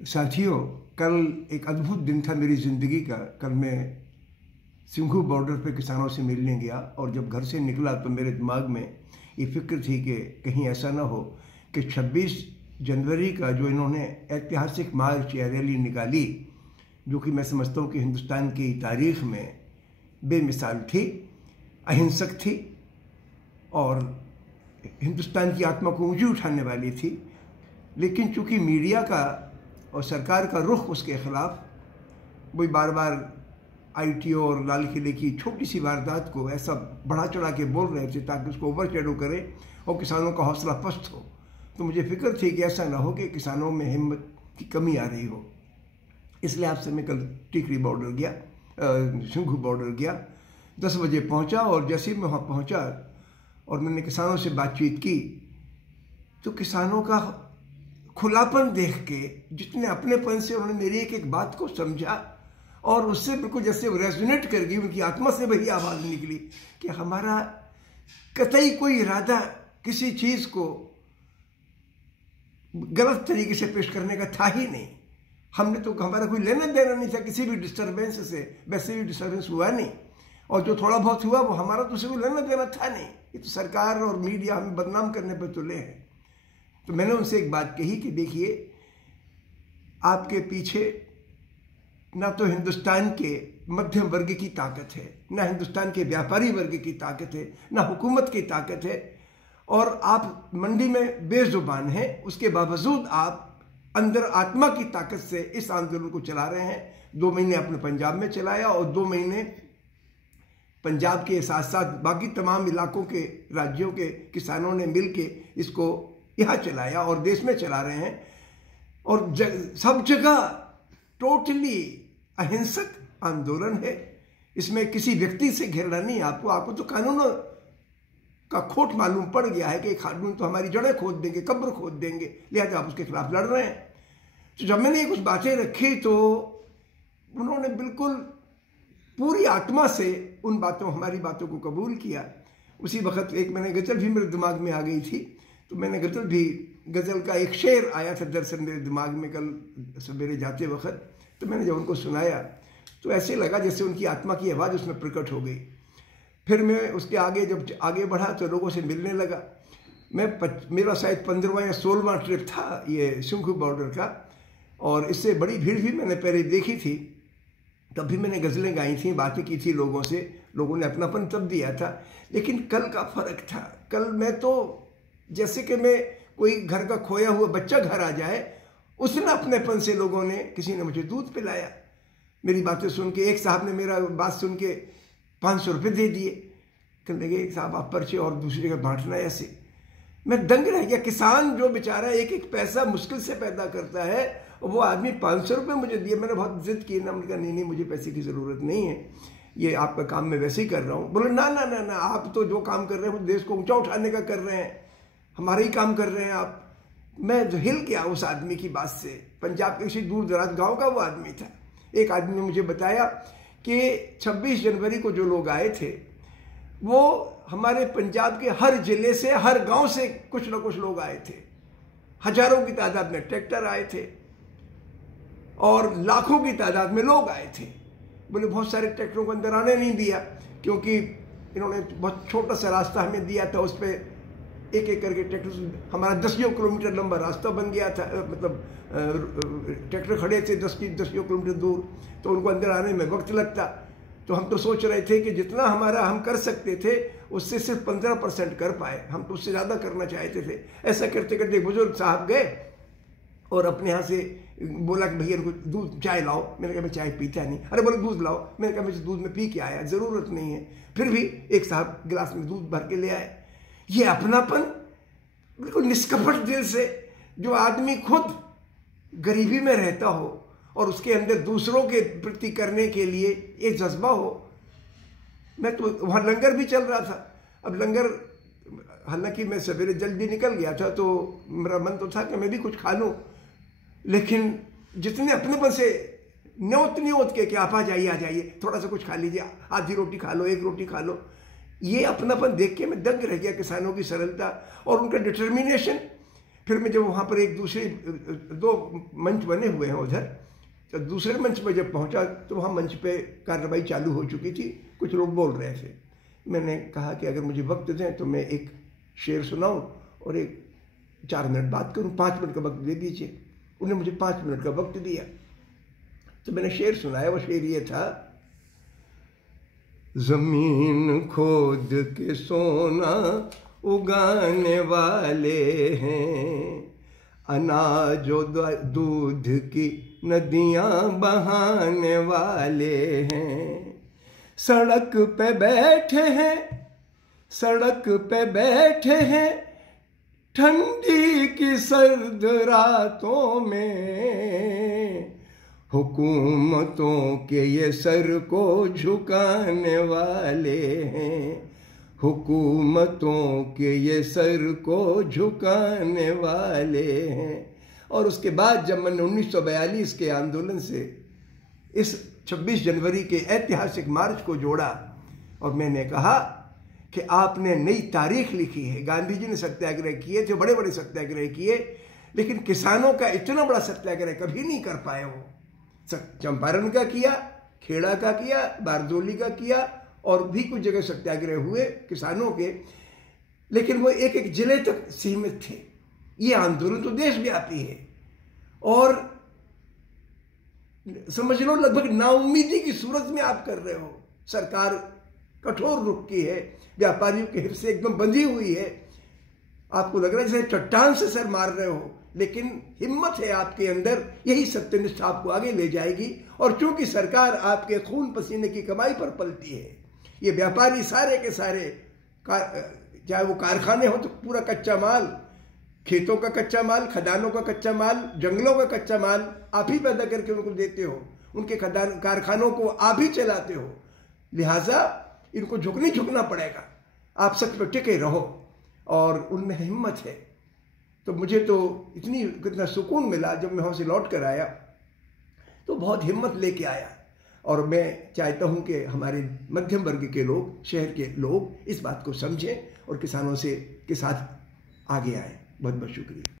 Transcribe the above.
साथियों, कल एक अद्भुत दिन था मेरी ज़िंदगी का। कल मैं सिंघू बॉर्डर पे किसानों से मिलने गया और जब घर से निकला तो मेरे दिमाग में ये फिक्र थी कि कहीं ऐसा ना हो कि 26 जनवरी का जो इन्होंने ऐतिहासिक मार्च या रैली निकाली, जो कि मैं समझता हूँ कि हिंदुस्तान की तारीख में बेमिसाल थी, अहिंसक थी और हिंदुस्तान की आत्मा को ऊंची उठाने वाली थी, लेकिन चूंकि मीडिया का और सरकार का रुख उसके खिलाफ वही बार बार आईटीओ और लाल किले की छोटी सी वारदात को ऐसा बढ़ा चढ़ा के बोल रहे थे ताकि उसको ओवर शेडो करे और किसानों का हौसला पस्त हो, तो मुझे फिक्र थी कि ऐसा ना हो कि किसानों में हिम्मत की कमी आ रही हो। इसलिए आपसे मैं कल टिकरी बॉर्डर गया, सिंघू बॉर्डर गया, 10 बजे पहुंचा और जैसे ही मैं वहाँ पहुंचा और मैंने किसानों से बातचीत की तो किसानों का खुलापन देख के, जितने अपनेपन से उन्होंने मेरी एक एक बात को समझा और उससे बिल्कुल जैसे रेजोनेट कर गई, उनकी आत्मा से वही आवाज़ निकली कि हमारा कतई कोई इरादा किसी चीज़ को गलत तरीके से पेश करने का था ही नहीं। हमने तो, हमारा कोई लेना देना नहीं था किसी भी डिस्टर्बेंस से, वैसे भी डिस्टर्बेंस हुआ नहीं और जो थोड़ा बहुत हुआ वो हमारा तो उससे कोई लेना देना था नहीं। ये तो सरकार और मीडिया हमें बदनाम करने पर तुले हैं। तो मैंने उनसे एक बात कही कि देखिए, आपके पीछे ना तो हिंदुस्तान के मध्यम वर्ग की ताकत है, ना हिंदुस्तान के व्यापारी वर्ग की ताकत है, ना हुकूमत की ताकत है, और आप मंडी में बेजुबान हैं। उसके बावजूद आप अंदर आत्मा की ताकत से इस आंदोलन को चला रहे हैं। 2 महीने अपने पंजाब में चलाया और 2 महीने पंजाब के साथ साथ बाकी तमाम इलाकों के राज्यों के किसानों ने मिलके इसको यहाँ चलाया और देश में चला रहे हैं। और सब जगह टोटली अहिंसक आंदोलन है। इसमें किसी व्यक्ति से घिरना नहीं। आपको तो कानूनों का खोट मालूम पड़ गया है कि कानून तो हमारी जड़ें खोद देंगे, कब्र खोद देंगे, लिहाजा आप उसके खिलाफ लड़ रहे हैं। तो जब मैंने कुछ बातें रखी तो उन्होंने बिल्कुल पूरी आत्मा से उन बातों, हमारी बातों को कबूल किया। उसी वक्त एक मैंने गज़ल भी मेरे दिमाग में आ गई थी, तो मैंने गज़ल का एक शेर आया था दरअसल मेरे दिमाग में कल सवेरे जाते वक्त। तो मैंने जब उनको सुनाया तो ऐसे लगा जैसे उनकी आत्मा की आवाज़ उसमें प्रकट हो गई। फिर मैं उसके आगे जब आगे बढ़ा तो लोगों से मिलने लगा। मेरा शायद 15वां या 16वां ट्रिप था ये सिंघू बॉर्डर का, और इससे बड़ी भीड़ भी मैंने पहले देखी थी। तब भी मैंने गज़लें गाई थी, बातें की थी लोगों से, लोगों ने अपनापन तब दिया था। लेकिन कल का फ़र्क था। कल मैं तो जैसे कि मैं कोई घर का खोया हुआ बच्चा घर आ जाए, उसने अपनेपन से लोगों ने, किसी ने मुझे दूध पिलाया, मेरी बातें सुन के। एक साहब ने मेरा बात सुन के 500 रुपये दे दिए, कहने लगे साहब आप पर्चे और दूसरी जगह बांटना। ऐसे मैं दंग रह गया। किसान जो बेचारा एक एक पैसा मुश्किल से पैदा करता है, वो आदमी 500 रुपये मुझे दिए। मैंने बहुत जिद की ना, मैंने कहा नहीं मुझे पैसे की ज़रूरत नहीं है, ये आपका काम मैं वैसे ही कर रहा हूँ। बोले ना ना ना ना, आप तो जो काम कर रहे हैं वो देश को ऊंचा उठाने का कर रहे हैं, हमारा ही काम कर रहे हैं आप। मैं हिल गया उस आदमी की बात से। पंजाब के किसी दूर दराज गाँव का वो आदमी था। एक आदमी ने मुझे बताया कि 26 जनवरी को जो लोग आए थे वो हमारे पंजाब के हर जिले से, हर गांव से कुछ ना कुछ लोग आए थे। हजारों की तादाद में ट्रैक्टर आए थे और लाखों की तादाद में लोग आए थे। बोले बहुत सारे ट्रैक्टरों को अंदर आने नहीं दिया क्योंकि इन्होंने बहुत छोटा सा रास्ता हमें दिया था, उस पर एक एक करके ट्रैक्टर, हमारा 10 किलोमीटर लंबा रास्ता बन गया था। मतलब ट्रैक्टर खड़े थे 10 किलोमीटर दूर, तो उनको अंदर आने में वक्त लगता। तो हम तो सोच रहे थे कि जितना हम कर सकते थे उससे सिर्फ 15% कर पाए, हम तो उससे ज़्यादा करना चाहते थे। ऐसा करते करते बुजुर्ग साहब गए और अपने यहाँ से बोला कि भैया इनको दूध चाय लाओ। मैंने कहा मैं चाय पीता नहीं। अरे बोले दूध लाओ। मैंने कहा मैं दूध में पी के आया, ज़रूरत नहीं है। फिर भी एक साहब गिलास में दूध भर के ले आए। ये अपनापन बिल्कुल निष्कपट दिल से, जो आदमी खुद गरीबी में रहता हो और उसके अंदर दूसरों के प्रति करने के लिए एक जज्बा हो। मैं तो वहाँ लंगर भी चल रहा था। अब लंगर, हालांकि मैं सवेरे जल्दी निकल गया था तो मेरा मन तो था कि मैं भी कुछ खा लूँ, लेकिन जितने अपनेपन से न्योत के कि आप आ जाइए, थोड़ा सा कुछ खा लीजिए, आधी रोटी खा लो, 1 रोटी खा लो, ये अपनापन देख के मैं दंग रह गया। किसानों की सरलता और उनका डिटर्मिनेशन। फिर मैं जब वहाँ पर एक दूसरे 2 मंच बने हुए हैं उधर, तो दूसरे मंच पर जब पहुँचा तो वहाँ मंच पे कार्रवाई चालू हो चुकी थी, कुछ लोग बोल रहे थे। मैंने कहा कि अगर मुझे वक्त दें तो मैं एक शेर सुनाऊं और एक 4 मिनट बात करूं, 5 मिनट का वक्त दे दीजिए। उन्होंने मुझे 5 मिनट का वक्त दिया, तो मैंने शेर सुनाया। वो शेर ये था, जमीन खोद के सोना उगाने वाले हैं, अनाज और दूध की नदियां बहाने वाले हैं, सड़क पे बैठे हैं, सड़क पे बैठे हैं ठंडी की सर्द रातों में, हुकूमतों के ये सर को झुकाने वाले हैं, हुकूमतों के ये सर को झुकाने वाले हैं। और उसके बाद जब मैंने 1942 के आंदोलन से इस 26 जनवरी के ऐतिहासिक मार्च को जोड़ा और मैंने कहा कि आपने नई तारीख लिखी है। गांधी जी ने सत्याग्रह किए थे, बड़े बड़े सत्याग्रह किए, लेकिन किसानों का इतना बड़ा सत्याग्रह कभी नहीं कर पाए। वो चंपारण का किया, खेड़ा का किया, बारदोली का किया और भी कुछ जगह सत्याग्रह हुए किसानों के, लेकिन वो एक एक जिले तक सीमित थे। ये आंदोलन तो देशव्यापी है और समझ लो लगभग नाउम्मीदी की सूरत में आप कर रहे हो। सरकार कठोर रुख की है, व्यापारियों के हित से एकदम बंधी हुई है, आपको लग रहा है जैसे चट्टान से सर मार रहे हो, लेकिन हिम्मत है आपके अंदर, यही सत्यनिष्ठा आपको आगे ले जाएगी। और चूंकि सरकार आपके खून पसीने की कमाई पर पलती है, ये व्यापारी सारे के सारे चाहे वो कारखाने हो तो पूरा कच्चा माल, खेतों का कच्चा माल, खदानों का कच्चा माल, जंगलों का कच्चा माल आप ही पैदा करके उनको देते हो, उनके कारखानों को आप ही चलाते हो, लिहाजा इनको झुकना पड़ेगा। आप सच पर टिके रहो और उनमें हिम्मत है। तो मुझे तो कितना सुकून मिला जब मैं वहाँ से लौट कर आया, तो बहुत हिम्मत लेके आया। और मैं चाहता हूँ कि हमारे मध्यम वर्ग के लोग, शहर के लोग इस बात को समझें और किसानों के साथ आगे आए। बहुत बहुत शुक्रिया।